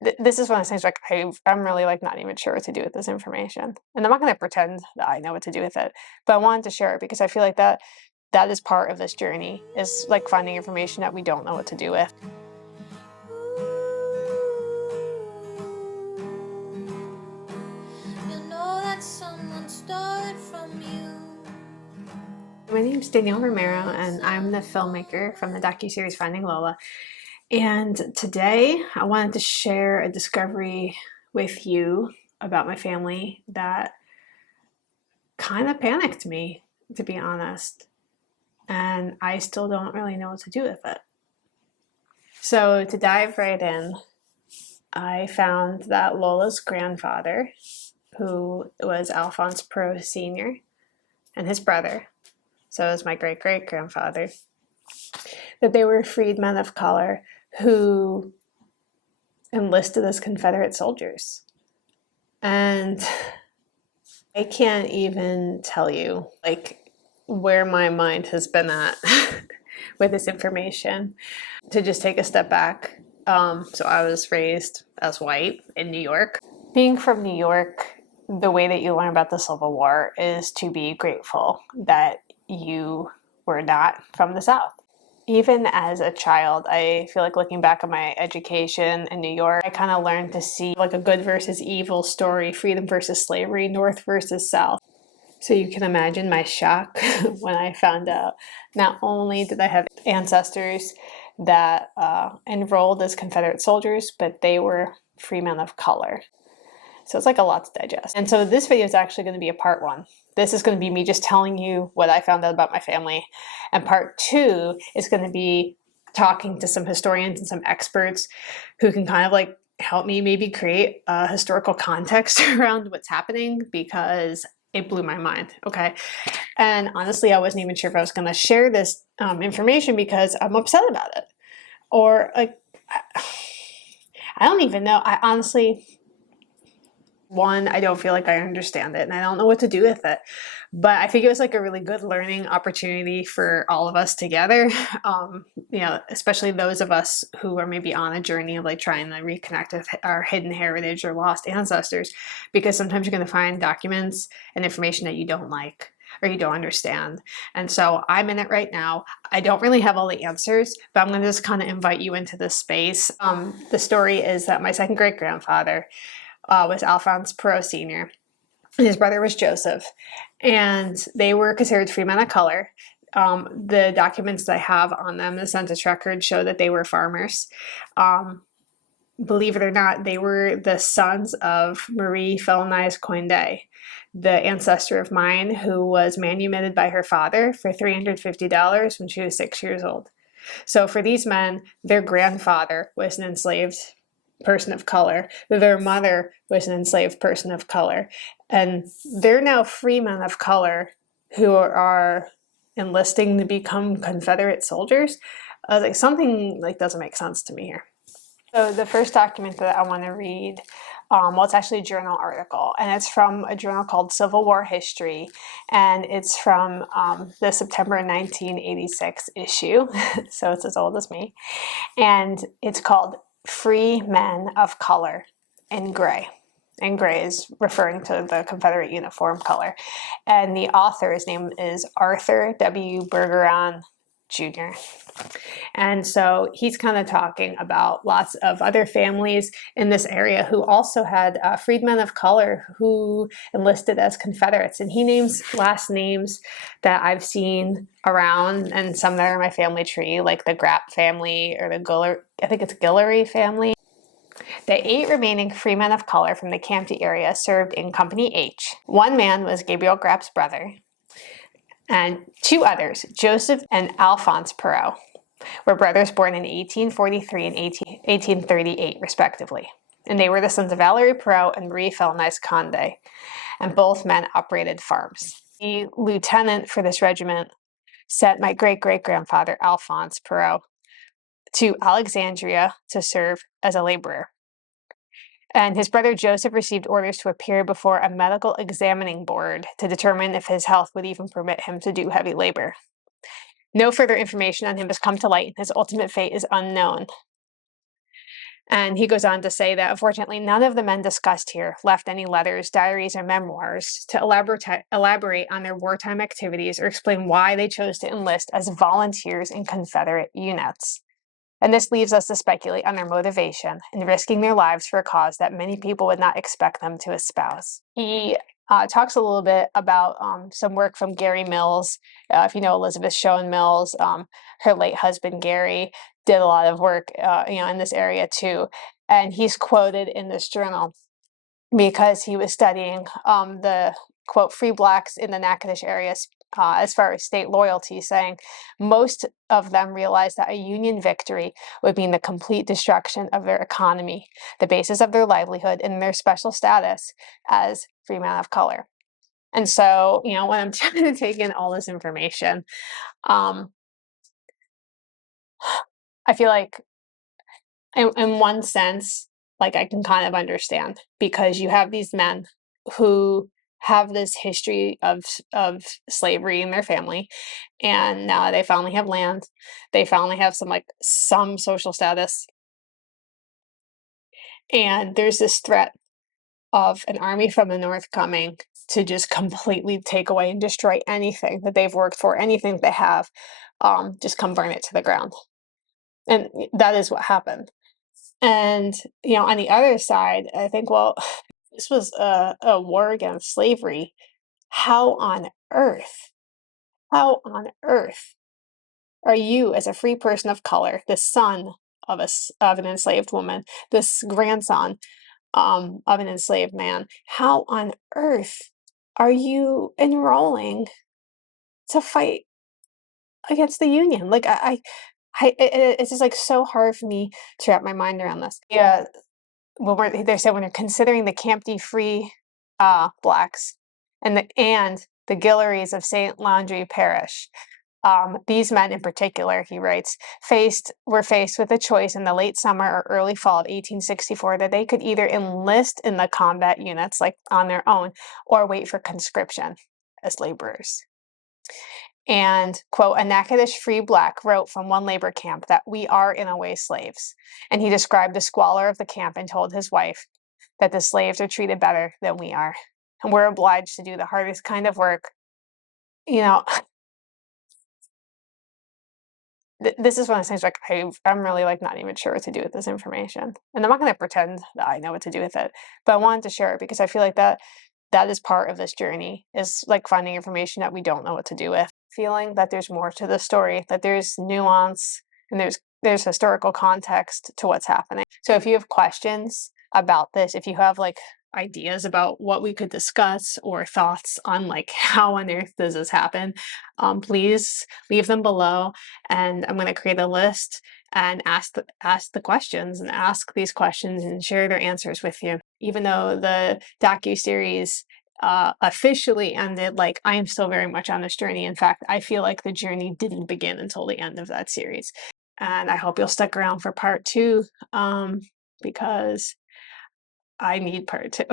this is one of those things like I'm really like not even sure what to do with this information, and I'm not going to pretend that I know what to do with it, but I wanted to share it because I feel like that is part of this journey, is like finding information that we don't know what to do with. My name's Danielle Romero, and I'm the filmmaker from the docu-series Finding Lola. And today I wanted to share a discovery with you about my family that kind of panicked me, to be honest. And I still don't really know what to do with it. So to dive right in, I found that Lola's grandfather, who was Alphonse Perot Sr., and his brother, so it was my great-great-grandfather, that they were freedmen of color who enlisted as Confederate soldiers. And I can't even tell you like where my mind has been at with this information. To just take a step back, so I was raised as white in New York. Being from New York, the way that you learn about the Civil War is to be grateful that you were not from the South. Even as a child, I feel like looking back on my education in New York, I kind of learned to see like a good versus evil story, freedom versus slavery, North versus South. So you can imagine my shock when I found out not only did I have ancestors that enrolled as Confederate soldiers, but they were free men of color. So it's like a lot to digest. And so this video is actually going to be a part one. This is going to be me just telling you what I found out about my family. And part two is going to be talking to some historians and some experts who can kind of like help me maybe create a historical context around what's happening, because it blew my mind. Okay. And honestly, I wasn't even sure if I was going to share this information because I'm upset about it. Or like, I don't even know. I honestly, one, I don't feel like I understand it and I don't know what to do with it. But I think it was like a really good learning opportunity for all of us together. Especially those of us who are maybe on a journey of like trying to reconnect with our hidden heritage or lost ancestors, because sometimes you're going to find documents and information that you don't like or you don't understand. And so I'm in it right now. I don't really have all the answers, but I'm going to just kind of invite you into this space. The story is that my second great grandfather was Alphonse Perot Sr. His brother was Joseph, and they were considered free men of color. The documents that I have on them, the census records, show that they were farmers. Believe it or not, they were the sons of Marie Felonize Coindet, the ancestor of mine who was manumitted by her father for $350 when she was 6 years old. So for these men, their grandfather was an enslaved person of color. Their mother was an enslaved person of color. And they're now free men of color who are enlisting to become Confederate soldiers. I was like, something like doesn't make sense to me here. So the first document that I want to read, it's actually a journal article, and it's from a journal called Civil War History, and it's from the September 1986 issue, so it's as old as me, and it's called Free Men of Color in Gray. And gray is referring to the Confederate uniform color. And the author, his name is Arthur W. Bergeron Jr. And so he's kind of talking about lots of other families in this area who also had freedmen of color who enlisted as Confederates. And he names last names that I've seen around, and some that are in my family tree, like the Grapp family or the Guillory family. The 8 remaining freemen of color from the Campty area served in Company H. One man was Gabriel Grapp's brother, and 2 others, Joseph and Alphonse Perot, were brothers born in 1843 and 1838, respectively. And they were the sons of Valerie Perot and Marie Felonize Coindet, and both men operated farms. The lieutenant for this regiment sent my great-great-grandfather, Alphonse Perot, to Alexandria to serve as a laborer. And his brother Joseph received orders to appear before a medical examining board to determine if his health would even permit him to do heavy labor. No further information on him has come to light, and his ultimate fate is unknown. And he goes on to say that unfortunately, none of the men discussed here left any letters, diaries, or memoirs to elaborate on their wartime activities or explain why they chose to enlist as volunteers in Confederate units. And this leaves us to speculate on their motivation in risking their lives for a cause that many people would not expect them to espouse. He talks a little bit about some work from Gary Mills. If you know Elizabeth Shown Mills, her late husband Gary did a lot of work, in this area too. And he's quoted in this journal because he was studying the quote free blacks in the Natchitoches areas as far as state loyalty, saying most of them realized that a Union victory would mean the complete destruction of their economy, the basis of their livelihood, and their special status as free men of color. And so, when I'm trying to take in all this information, I feel like in one sense, like I can kind of understand because you have these men who have this history of slavery in their family, and now they finally have land, they finally have some social status, and there's this threat of an army from the north coming to just completely take away and destroy anything that they've worked for, anything that they have, just come burn it to the ground. And that is what happened. And, on the other side, I think, well, this was a war against slavery. How on earth, how on earth are you, as a free person of color, the son of an enslaved woman, this grandson of an enslaved man, how on earth are you enrolling to fight against the Union? Like, it's just like so hard for me to wrap my mind around this. Yeah, they said when you're considering the Campty Free blacks and the Guillories of St. Landry Parish, these men in particular, he writes, were faced with a choice in the late summer or early fall of 1864 that they could either enlist in the combat units, like on their own, or wait for conscription as laborers. And, quote, a Natchitoches free black wrote from one labor camp that we are in a way slaves. And he described the squalor of the camp and told his wife that the slaves are treated better than we are. And we're obliged to do the hardest kind of work. This is one of those things like I'm really like not even sure what to do with this information. And I'm not going to pretend that I know what to do with it. But I wanted to share it because I feel like that is part of this journey, is like finding information that we don't know what to do with, feeling that there's more to the story, that there's nuance and there's historical context to what's happening. So if you have questions about this, if you have like ideas about what we could discuss or thoughts on like how on earth does this happen, please leave them below, and I'm going to create a list and ask the questions and ask these questions and share their answers with you. Even though the docu-series officially ended, like I am still very much on this journey. In fact, I feel like the journey didn't begin until the end of that series. And I hope you'll stick around for part 2, because I need part 2.